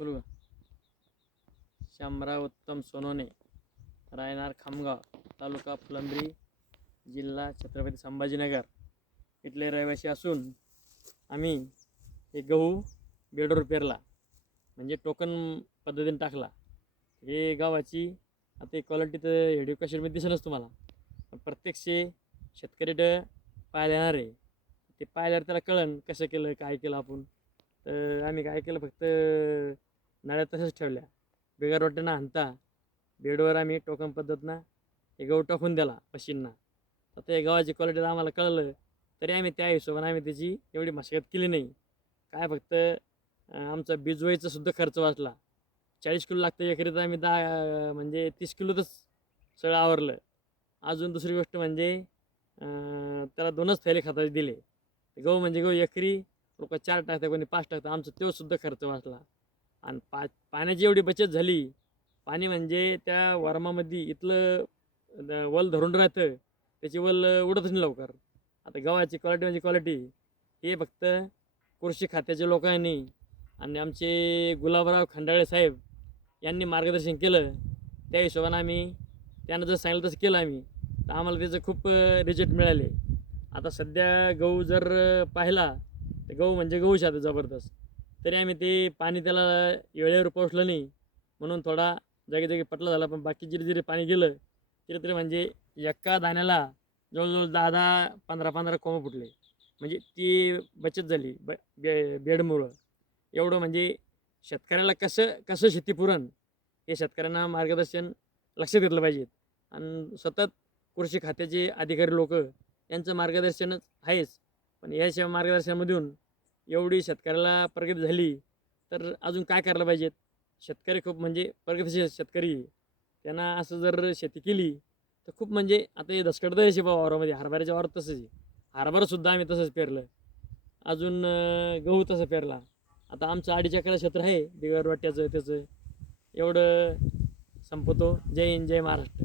बोलू का? शामराव उत्तम सोनवणे, राहणार खामगाव, तालुका फुलंब्री, जिल्हा छत्रपती संभाजीनगर इथले रहिवासी असून आम्ही हे गहू बेडवर पेरला, म्हणजे टोकन पद्धतीने टाकला. हे गावाची आता क्वालिटी तर व्हिडिओ कशामध्ये दिसेलच तुम्हाला, पण प्रत्यक्ष शेतकरी पाहायला येणार आहे. ते पाहिल्यावर त्याला कळन कसं केलं, काय केलं आपण. तर आम्ही काय केलं, फक्त नळ्या तशाच ठेवल्या, बिगर वाटेनं आणता बेडवर आम्ही टोकन पद्धतीनं हे गहू टाकून दिला मशीनना. आता या गव्हाची क्वालिटी आम्हाला कळलं, तरी आम्ही त्या हिशोबाने आम्ही त्याची एवढी मशागत केली नाही. काय फक्त आमचा बिजवायचा सुद्धा खर्च वाचला. 40 किलो लागतं एकरी, तर आम्ही 10 म्हणजे 30 किलोतच सगळं आवरलं. अजून दुसरी गोष्ट म्हणजे त्याला 2च थैले खताचे दिले. गहू म्हणजे गहू एकरी लोक 4 टाकतात, कोणी 5 टाकतं. आमचा तो सुद्धा खर्च वाचला. आणि पाण्याची एवढी बचत झाली. पाणी म्हणजे त्या वरमामध्ये इथलं वल धरून राहतं, त्याची वल उडतच नाही लवकर. आता गव्हाची क्वालिटी म्हणजे क्वालिटी हे फक्त कृषी खात्याच्या लोकांनी आणि आमचे गुलाबराव खंडाळे साहेब यांनी मार्गदर्शन केलं. त्या हिशोबाने आम्ही त्यानं जर सांगितलं तसं केलं आम्ही, तर आम्हाला त्याचं खूप रिझल्ट मिळाले. आता सध्या गहू जर पाहिला तर गहू म्हणजे गहूच आता जबरदस्त. तरी आम्ही ते पाणी त्याला वेळेवर पोचलं नाही, म्हणून थोडा जागी जागी पटला झाला. पण बाकी जिरे जिरे पाणी गेलं तरी म्हणजे एका दाण्याला जवळजवळ 10-10, 15-15 कोंब फुटले. म्हणजे ती बचत झाली बेडमुळं. एवढं म्हणजे शेतकऱ्याला कसं कसं शेती पुरण हे शेतकऱ्यांना मार्गदर्शन लक्षात घेतलं पाहिजे. आणि सतत कृषी खात्याचे अधिकारी लोक यांचं मार्गदर्शनच आहेच. पण याशिवाय मार्गदर्शनामधून एवढी शेतकऱ्याला प्रगती झाली, तर अजून काय करायला पाहिजेत. शेतकरी खूप म्हणजे प्रगतीशील शेतकरी, त्यांना असं जर शेती केली तर खूप म्हणजे आता हे दसकडतं आहे बा वावरामध्ये. हरभऱ्याच्या वावरात तसंच आहे. हरभरासुद्धा आम्ही तसंच पेरलं. अजून गहू तसं पेरला. आता आमचं 2.5 एकर क्षेत्र आहे बिगर वाट्याचं त्याचं. एवढं संपवतो. जय हिंद, जय महाराष्ट्र.